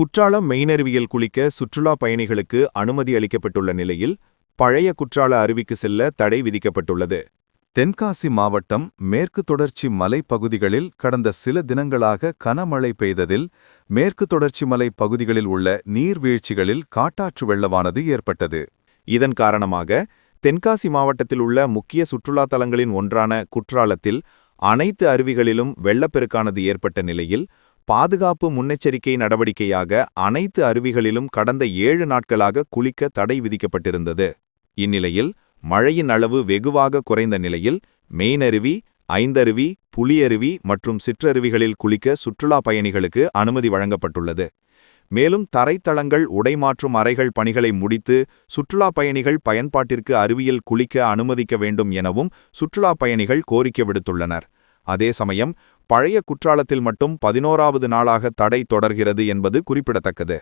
குற்றாலம் மெயினருவியில் குளிக்க சுற்றுலா பயணிகளுக்கு அனுமதி அளிக்கப்பட்டுள்ள நிலையில் பழைய குற்றால அருவிக்கு செல்ல தடை விதிக்கப்பட்டுள்ளது. தென்காசி மாவட்டம் மேற்கு தொடர்ச்சி மலைப்பகுதிகளில் கடந்த சில தினங்களாக கனமழை பெய்ததில் மேற்கு தொடர்ச்சி மலை பகுதிகளில் உள்ள நீர்வீழ்ச்சிகளில் காட்டாற்று வெள்ளமானது ஏற்பட்டது. இதன் காரணமாக தென்காசி மாவட்டத்தில் உள்ள முக்கிய சுற்றுலா தலங்களின் ஒன்றான குற்றாலத்தில் அனைத்து அருவிகளிலும் வெள்ளப்பெருக்கானது ஏற்பட்ட நிலையில் பாதுகாப்பு முன்னெச்சரிக்கை நடவடிக்கையாக அனைத்து அருவிகளிலும் கடந்த 7 நாட்களாக குளிக்க தடை விதிக்கப்பட்டிருந்தது. இந்நிலையில் மழையின் அளவு வெகுவாக குறைந்த நிலையில் மெயினருவி, ஐந்தருவி, புலியருவி மற்றும் சிற்றருவிகளில் குளிக்க சுற்றுலா பயணிகளுக்கு அனுமதி வழங்கப்பட்டுள்ளது. மேலும் தரைத்தளங்கள் உடைமாற்றும் அறைகள் பணிகளை முடித்து சுற்றுலா பயணிகள் பயன்பாட்டிற்கு அருவியில் குளிக்க அனுமதிக்க வேண்டும் எனவும் சுற்றுலா பயணிகள் கோரிக்கை விடுத்துள்ளனர். அதே சமயம் பழைய குற்றாலத்தில் மட்டும் 11வது நாளாக தடை தொடர்கிறது என்பது குறிப்பிடத்தக்கது.